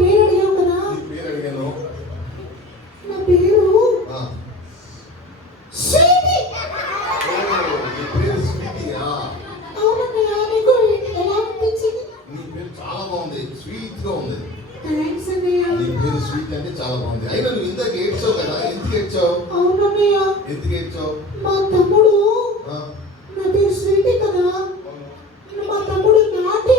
పేరు అడిగావు కదా. నీ పేరు అడిగాను. నా పేరు స్వీటీ. నీ పేరు స్వీటీయా? అవునన్నయ్య. నీకు ఎలా అనిపించింది? నీ పేరు చాలా బాగుంది, స్వీట్ గా ఉంది. థ్యాంక్స్ అన్నయ్య. నీ పేరు స్వీట్ అంటే చాలా బాగుంది. అయినా నువ్వు ఇందాక ఏడ్చావు కదా, ఎందుకు ఏడ్చావు? అవునన్నయ్య. ఎందుకు ఏడ్చావు? మా తమ్ముడు నా పేరు స్వీటీ కదా, మా తమ్ముడు నాటి.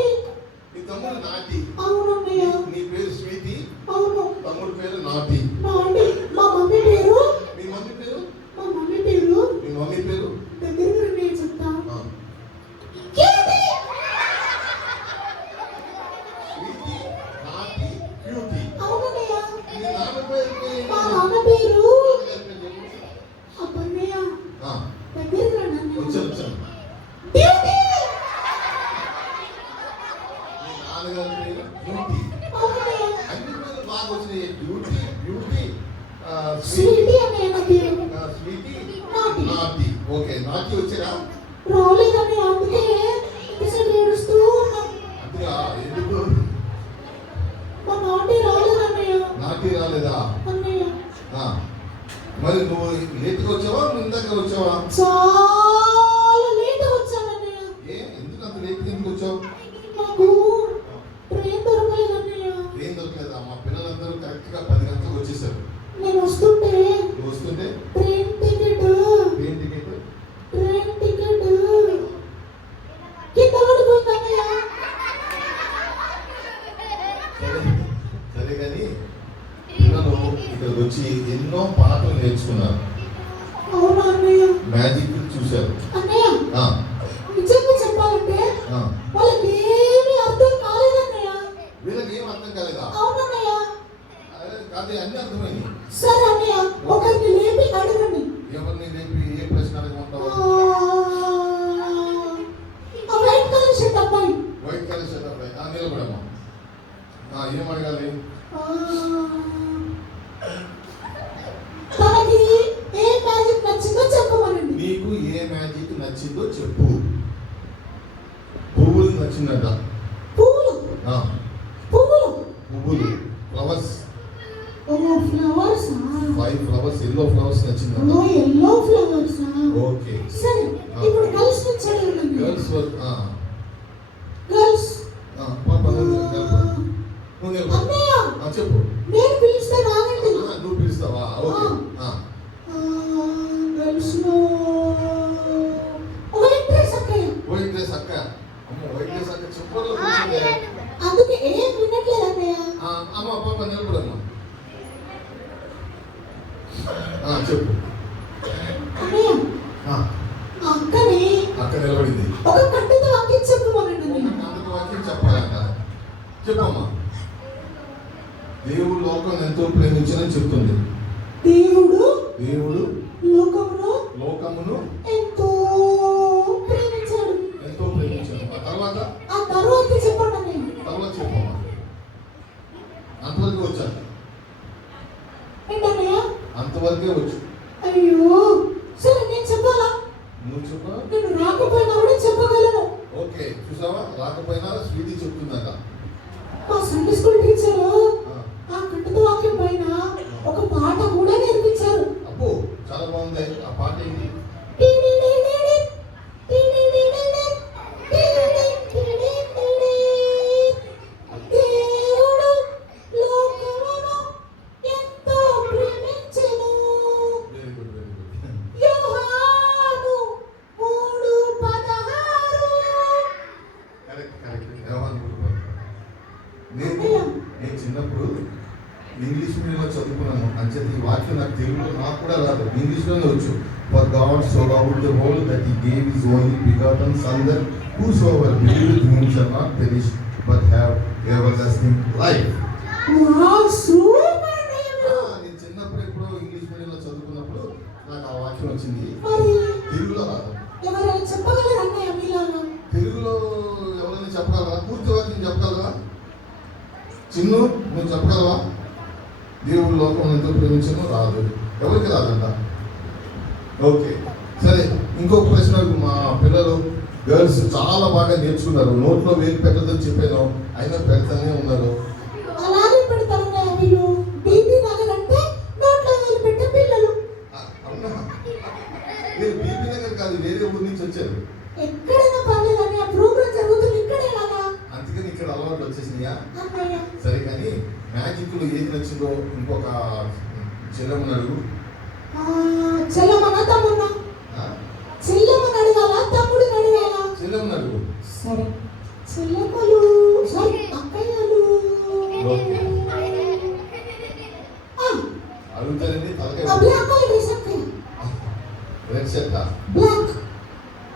నీ తమ్ముడు నాటి? అవునన్నయ్య. నీ పేరు స్వీటీ? అవును. తమ్ముడు పేరు నాటి. నాటి. మా మమ్మీ పేరు? మీ మమ్మీ పేరు? మా మమ్మీ పేరు? మీ మమ్మీ పేరు దగ్గర నేను చెప్తా. స్వీటీ, నాటి, క్యూటీ. అవునన్నయ్య. నీ నాన్న పేరు? మా నాన్న పేరు అప్పన్నయ్య. దగ్గరికి రండి అన్నయ్య. వచ్చాను. బ్యూటీ. నీ నాన్నగారి పేరు బ్యూటీ. అవునన్నయ్య. అన్ని పేర్లు బాగా వచ్చినాయి. బ్యూటీ, బ్యూటీ, స్వీటీ అన్నయ్య నా పేరు. స్వీటీ, నాటి. నాటి. ఓకే, నాటి వచ్చారా? రాలేదన్నయ్య. అందుకే ఇంతసేపు ఏడుస్తూ ఉన్నాను. అందుగా ఎందుకు? మా నాటి రాలేదన్నయ్య. నాటి రాలేదా? అన్నయ్య మరి నువ్వు లేట్గా వచ్చావా, నువ్వు ఇందాక వచ్చావా? చాలా లేట్ వచ్చానన్నయ్య. ఎందుకు అంత లేట్గా ఎందుకు వచ్చావు? నాకు ట్రైన్ దొరకలేదన్నయ్య. ట్రైన్ దొరకలేదా? మా పిల్లలందరూ కరెక్ట్ గా 10 గంటలకు వచ్చేసారు. నేను వస్తుంటే నువ్వు వస్తుంటే ట్రైన్ టికెట్ కింద పడిపోయిందన్నయ్య. సరే కానీ పిల్లలు ఇక్కడికి వచ్చి ఎన్నో పాటలు నేర్చుకున్నారు. అవునా అన్నయ్య? మ్యాజిక్ చూశారు. అన్నయ్య నిజంగా చెప్పాలంటే వాళ్ళకి ఏమీ అర్థం కాలేదన్నయ్య. వీళ్ళకి ఏం అర్థం కాలేదా? అవునన్నయ్య. అదే అన్ని అర్థమైంది. సరే అన్నయ్య, ఒకరిని లేపి అడగండి. ఎవరిని లేపి ఏ ప్రశ్న అడగమంటావు? ఆ వైట్ కలర్ షర్ట్ అబ్బాయి. వైట్ కలర్ షర్ట్ అబ్బాయి నిలబడమ్మా. ఏం అడగాలి? తనకి ఏ మ్యాజిక్ నచ్చిందో చెప్పమనండి. నీకు ఏ మ్యాజిక్ నచ్చిందో చెప్పు. పువ్వులు నచ్చిందట. పువ్వులు? పువ్వులు ఫ్లవర్స్. ఓ ఫ్లవర్స్. 5 ఫ్లవర్స్, ఎల్లో ఫ్లవర్స్ నచ్చిందట. ఓ ఎల్లో ఫ్లవర్స్. ఓకే సరే, ఇప్పుడు గర్ల్స్ నుంచి అడగండి. గర్ల్స్ గర్ల్స్ అన్నయ్య చెప్పు. నేను పిలిస్తే రానండి. నువ్వు పిలుస్తావా? ఓకే. గర్ల్స్ లో వైట్ డ్రెస్ అక్కయ్య. వైట్ డ్రెస్ అక్క. అమ్మ వైట్ డ్రెస్ అక్క చెప్పరు. అందుకే ఏం వినట్లేదు అన్నయ్య. అమ్మ పాప నిలబడమ్మా. చెప్పు అన్నయ్య. అక్కని అక్క నిలబడింది. ఒక కంటితో వాక్యం చెప్పమనండి. కంటితో వాక్యం చెప్పాలంట. చెప్పమ్మా. దేవుడు లోకం ఎంతో ప్రేమించని చెప్తుంది. దేవుడు లోకమును ఎంతో ప్రేమించాడు. ఆ తర్వాత చెప్పండి. తర్వాత చెప్పమ్మా. అంతవరకు వచ్చా? ఏంటన్నయ్య? అంతవరకే వచ్చు. అయ్యో సరే, నేను చెప్పాలా? నువ్వు చెప్పా. నేను రాకపోయినా కూడా చెప్పగలను. ఓకే, చూసావా? రాకపోయినా స్వీటీ చెప్తుందట. మా సండే స్కూల్ టీచర్ ఆ కంటితో వాక్యం పైన ఒక పాట కూడా నేర్పించారు. అబ్బో, చాలా బాగుంది. ఆ పాట ఏంటి? నేను చిన్నప్పుడు ఇంగ్లీష్ మీడియంలో చదువుకున్నాను. అంచేత ఈ వాక్యం నాకు తెలుగులో నాకు కూడా రాదు, ఇంగ్లీష్లోనే వచ్చు. For God so loved the world that he gave his only begotten Son, that whosoever believeth in him shall not perish but have everlasting life. నేను చిన్నప్పుడు ఎప్పుడో ఇంగ్లీష్ మీడియంలో చదువుకున్నప్పుడు నాకు ఆ వాక్యం వచ్చింది. తెలుగులో రాదు. తెలుగులో ఎవరైనా చెప్పగలరా? పూర్తి వాక్యం చెప్పగలరా? చిన్ను, నువ్వు చెప్పగలవా? దేవుడు లోకం ఎంతో ప్రేమించను రాదు. ఎవరికి రాదంట. ఓకే, సరే. ఇంకొక ప్రశ్న. మా పిల్లలు గర్ల్స్ చాలా బాగా నేర్చుకున్నారు. నోట్లో వేలు పెట్టదని చెప్పాను, అయినా పెడతానే ఉన్నారు. మ్యాజిక్లో ఏది నచ్చిందో ఇంకొక చెల్లెమ్మని అడుగు. చెల్లమనా తమ్మున్నా? ఆ? చెల్లమని అడగాల తమ్ముడిని అడగాల? చెల్లెమ్మని అడుగు. సరే చెల్లెమ్మలు సరే అక్కయ్యలు అడుగుతారండి తలకాయ. బ్లాక్ కలర్ డ్రెస్ అక్కయ్య. రెడ్ షర్ట్ బ్లాక్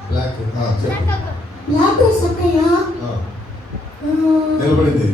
బ్లాక్ చెప్పు. బ్లాక్ డ్రెస్ అక్కయ్య. నిలబడింది.